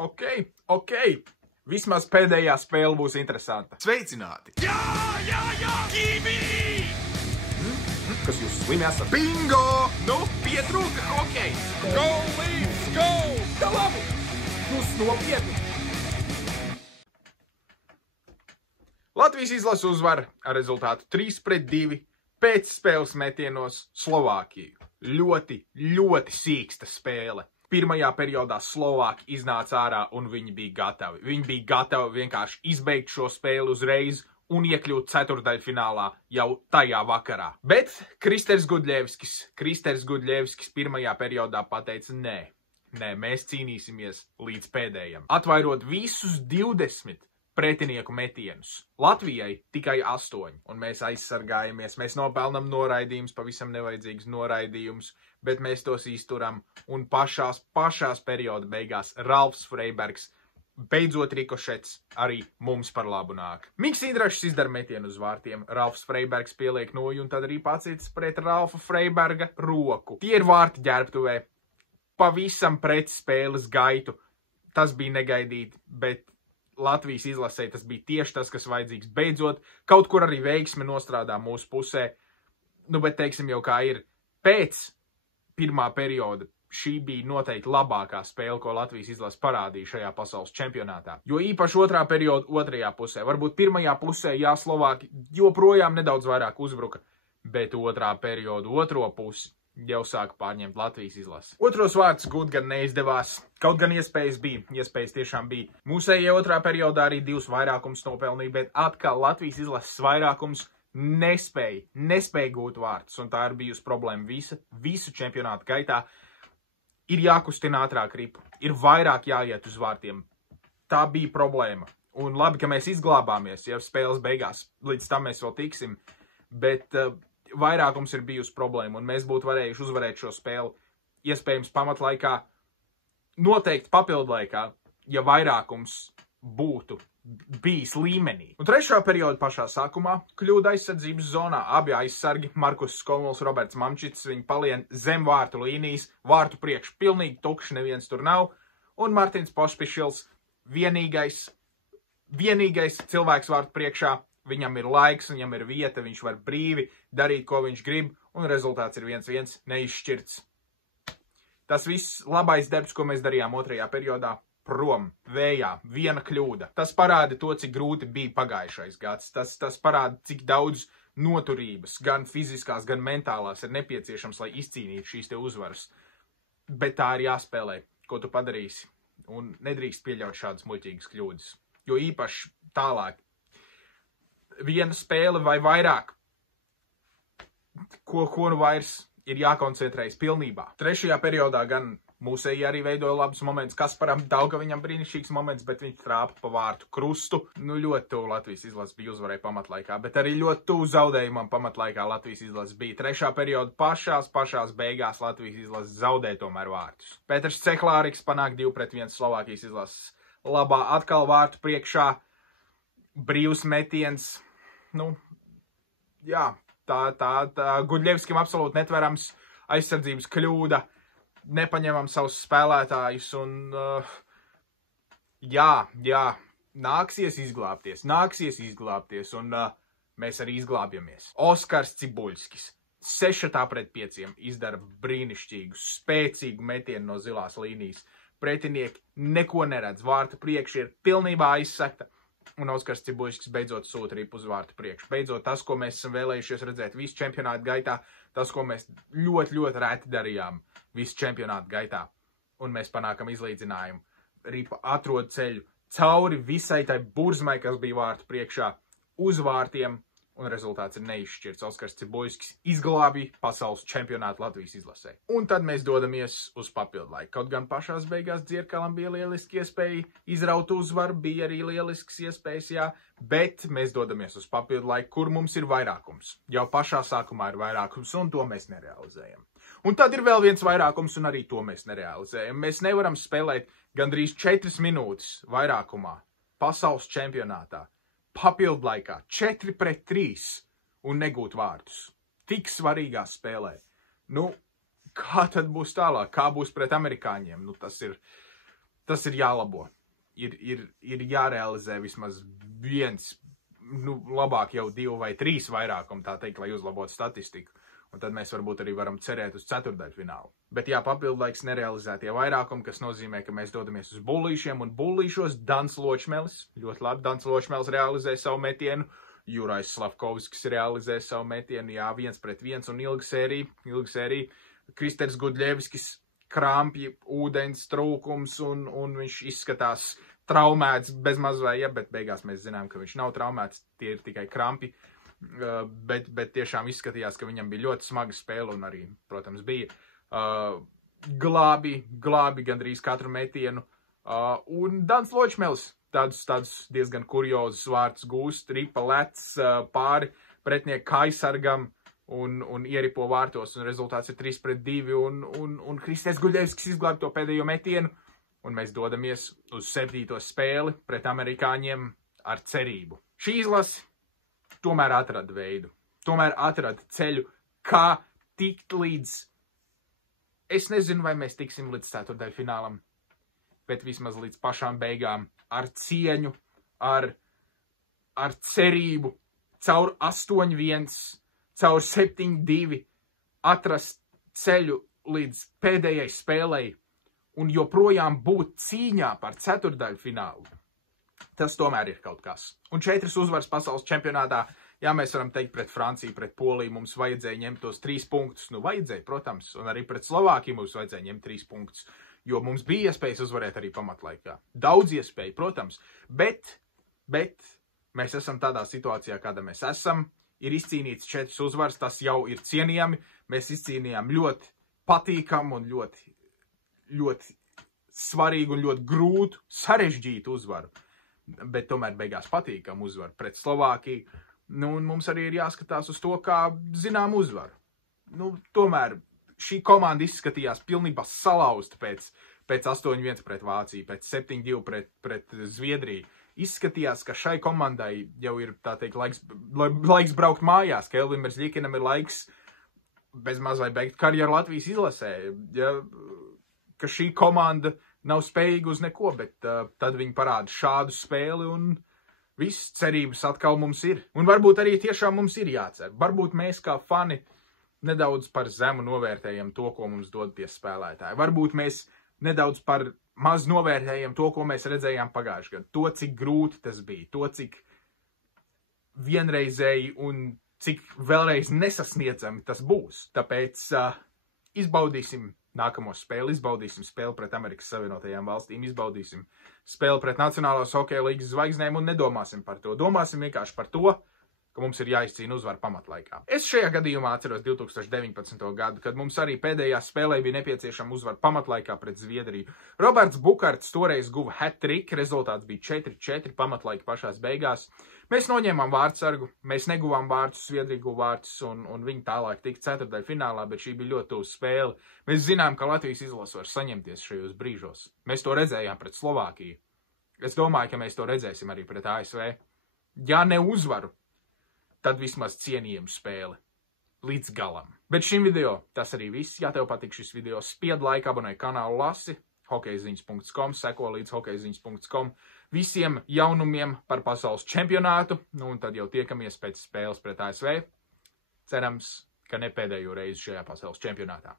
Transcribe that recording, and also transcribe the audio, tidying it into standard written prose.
Ok. Vismaz pēdējā spēle būs interesanta. Sveicināti! Jā! Gibi! Kas jūs slimi esat? Bingo! Nu, pietrūka hokejs. Go, Leafs, go! Tā labi. Jūs nopietni. Latvijas izlase uzvar ar rezultātu 3-2 pēc spēles metienos Slovākiju. Ļoti sīksta spēle. Pirmajā periodā Slovāki iznāca ārā un viņi bija gatavi. Viņi bija gatavi vienkārši izbeigt šo spēli uzreiz un iekļūt ceturdaļfinālā jau tajā vakarā. Bet Kristers Gudļevskis pirmajā periodā pateica nē, mēs cīnīsimies līdz pēdējam. Atvairot visus 20 pretinieku metienus. Latvijai tikai 8, un mēs aizsargājamies, mēs nopelnam noraidījumus, pavisam nevajadzīgus noraidījumus, bet mēs tos izturam, un pašās perioda beigās Ralfs Freibergs beidzot rikošets arī mums par labu nāk. Miks Indrašs izdara metienu uz vārtiem, Ralfs Freibergs pieliek noju, un tad arī pacītas pret Ralfa Freiberga roku. Tie ir vārti ģērbtuvē, pavisam pret spēles gaitu. Tas bija negaidīti, bet Latvijas izlasē tas bija tieši tas, kas vajadzīgs. Beidzot, kaut kur arī veiksme nostrādā mūsu pusē. Nu, bet teiksim jau kā ir. Pēc pirmā perioda šī bija noteikti labākā spēle, ko Latvijas izlase parādīja šajā pasaules čempionātā. Jo īpaši otrā perioda otrajā pusē. Varbūt pirmajā pusē, jā, Slovāki joprojām nedaudz vairāk uzbruka, bet otrā perioda otro pusi jau sāka pārņemt Latvijas izlasi. Otros vārds gūt gan neizdevās, kaut gan iespējas tiešām bija. Mūsējie otrā periodā arī 2 vairākums nopelnīja, bet atkal Latvijas izlases vairākums nespēja gūt vārtus, un tā ir bijusi problēma visu čempionātu gaitā. Ir jākustina ātrāk ripu, ir vairāk jāiet uz vārtiem. Tā bija problēma, un labi, ka mēs izglābāmies, ja spēles beigās, līdz tam mēs vēl tiksim, bet vairākums ir bijusi problēma, un mēs būtu varējuši uzvarēt šo spēli iespējams pamatlaikā, noteikti papildlaikā, ja vairākums būtu bijis līmenī. Un trešā perioda pašā sākumā kļūda aizsardzības zonā. Abi aizsargi, Markus Skomuls, Roberts Mamčits, viņi palien zem vārtu līnijas, vārtu priekš pilnīgi tukši, neviens tur nav, un Martins Pošpišils vienīgais cilvēks vārtu priekšā. Viņam ir laiks, viņam ir vieta, viņš var brīvi darīt, ko viņš grib, un rezultāts ir 1-1 neizšķirts. Tas viss labais darbs, ko mēs darījām otrajā periodā, prom, vējā, viena kļūda. Tas parāda to, cik grūti bija pagājušais gads. Tas parāda, cik daudz noturības, gan fiziskās, gan mentālās ir nepieciešams, lai izcīnītu šīs te uzvaras. Bet tā ir jāspēlē, ko tu padarīsi, un nedrīkst pieļaut šādas muļķīgas kļūdas. Jo īpaši tālāk. Viena spēle vai vairāk, ko nu vairs ir jākoncentrējas pilnībā. Trešajā periodā gan mūsēji arī veidoja labus momentus, Kasparam Daugaviņam brīnišķīgs moments, bet viņš trāpa pa vārtu krustu. Nu, ļoti tuvu Latvijas izlase bija uzvarēja pamatlaikā, bet arī ļoti tuvu zaudējumam pamatlaikā Latvijas izlase bija. Trešā perioda pašās beigās Latvijas izlase zaudēja tomēr vārtus. Pēters Ceklāriks panāk 2-1 Slovākijas izlases labā, atkal vārtu priekšā, brīvs metiens. Nu, jā, tā Gudļevskim absolūti netverams aizsardzības kļūda, nepaņemam savus spēlētājus un, jā, nāksies izglābties un mēs arī izglābjamies. Oskars Cibuļskis 6-5 izdara brīnišķīgu, spēcīgu metienu no zilās līnijas. Pretinieki neko neredz, vārta priekš ir pilnībā aizsekta. Un Oskars Cibuļskis beidzot sūta ripu uz vārtu priekšu. Beidzot tas, ko mēs esam vēlējušies redzēt visu čempionātu gaitā, tas, ko mēs ļoti reti darījām visu čempionātu gaitā. Un mēs panākam izlīdzinājumu. Ripa atrod ceļu cauri visai tai burzmai, kas bija vārtu priekšā, uz vārtiem, un rezultāts ir neizšķirts. Oskars Cibuļskis izglābīja pasaules čempionātu Latvijas izlasē. Un tad mēs dodamies uz papildlaiku. Kaut gan pašās beigās Dzierkalam bija lieliski iespēja izraut uzvaru, bija arī lielisks iespējas, jā, bet mēs dodamies uz papildlaiku, kur mums ir vairākums. Jau pašā sākumā ir vairākums, un to mēs nerealizējam. Un tad ir vēl viens vairākums, un arī to mēs nerealizējam. Mēs nevaram spēlēt gandrīz 4 minūtes vairākumā pasaules čempionātā. Papildlaikā 4-3 un negūt vārtus. Tik svarīgā spēlē. Nu, kā tad būs tālāk? Kā būs pret amerikāņiem? Nu, tas tas ir jālabo. Ir jārealizē vismaz viens, labāk jau 2 vai 3 vairākumi, tā teikt, lai uzlabotu statistiku. Un tad mēs varbūt arī varam cerēt uz ceturtdaļfinālu. Bet jā, papildlaiks nerealizētie vairākumi, kas nozīmē, ka mēs dodamies uz bullīšiem, un bullīšos Dans Ločmelis, ļoti labi, Dans Ločmelis realizē savu metienu, Jurais Slavkovskis realizē savu metienu, jā, 1-1 un ilga sērija, Kristers Gudļevskis, krampji, ūdens trūkums, un viņš izskatās traumēts bez mazvai, ja, bet beigās mēs zinām, ka viņš nav traumēts, tie ir tikai krampi. Bet tiešām izskatījās, ka viņam bija ļoti smaga spēle un arī, protams, bija glābi gandrīz katru metienu. Un Dans Ločmelis tādus diezgan kuriozus vārtus gūst, ripa lec pāri pretinieku kaisargam un ieripo vārtos, un rezultāts ir 3-2, un Kristers Gudļevskis izglāb to pēdējo metienu, un mēs dodamies uz 7. spēli pret amerikāņiem ar cerību. Šī izlase tomēr atrada veidu, tomēr atrada ceļu, kā tikt līdz, es nezinu, vai mēs tiksim līdz ceturtdaļfinālam, bet vismaz līdz pašām beigām, ar cieņu, ar cerību, caur 8-1, caur 7-2, atrast ceļu līdz pēdējai spēlei un joprojām būt cīņā par ceturtdaļfinālu. Tas tomēr ir kaut kas. Un 4 uzvaras pasaules čempionātā, jā, mēs varam teikt pret Franciju, pret Poliju, mums vajadzēja ņemt tos 3 punktus. Nu, vajadzēja, protams, un arī pret Slovākiju mums vajadzēja ņemt 3 punktus, jo mums bija iespējas uzvarēt arī pamatlaikā. Daudz iespēju, protams, bet mēs esam tādā situācijā, kāda mēs esam. Ir izcīnīts 4 uzvaras, tas jau ir cienījami. Mēs izcīnījām ļoti patīkamu un ļoti svarīgu un ļoti grūtu, sarežģītu uzvaru. Bet tomēr beigās patīkam uzvaru pret Slovākiju. Nu, un mums arī ir jāskatās uz to, kā zinām uzvaru. Nu, tomēr šī komanda izskatījās pilnībā salauzta pēc 8-1 pret Vāciju, pēc 7-2 pret Zviedriju. Izskatījās, ka šai komandai jau ir, tā teikt, laiks braukt mājās, ka Elvim Merzļikinam ir laiks bez mazai beigt karjeru Latvijas izlasē. Ja, ka šī komanda nav spējīga uz neko, bet tad viņi parāda šādu spēli un viss cerības atkal mums ir. Un varbūt arī tiešām mums ir jācer. Varbūt mēs kā fani nedaudz par zemu novērtējam to, ko mums dod tie spēlētāji. Varbūt mēs nedaudz par maz novērtējam to, ko mēs redzējām pagājušajā gadā. To, cik grūti tas bija, to, cik vienreizēji un cik vēlreiz nesasniedzami tas būs. Tāpēc izbaudīsim nākamo spēli, izbaudīsim spēli pret Amerikas Savienotajām valstīm, izbaudīsim spēli pret Nacionālās hokeja līgas zvaigznēm un nedomāsim par to. Domāsim vienkārši par to, ka mums ir jāizcīna uzvara pamatlaikā. Es šajā gadījumā atceros 2019. gadu, kad mums arī pēdējā spēlē bija nepieciešama uzvara pamatlaikā pret Zviedriju. Roberts Bukarts toreiz guva hat-trick, rezultāts bija 4-4 pamatlaika pašās beigās. Mēs noņēmām vārdsargu, mēs neguvām vārdus, Zviedrija guva vārdus un viņi tālāk tika ceturtdaļfinālā, bet šī bija ļoti tuvu spēle. Mēs zinām, ka Latvijas izlase var saņemties šajos brīžos. Mēs to redzējām pret Slovākiju. Es domāju, ka mēs to redzēsim arī pret ASV. Ja ne uzvaru, tad vismaz cienījumu spēli līdz galam. Bet šim video tas arī viss. Ja tev patīk šis video, spied laiku, abonē kanālu, lasi hokejziņas.com, seko līdz hokejziņas.com visiem jaunumiem par pasaules čempionātu, nu un tad jau tiekamies pēc spēles pret ASV. Cerams, ka ne pēdējo reizi šajā pasaules čempionātā.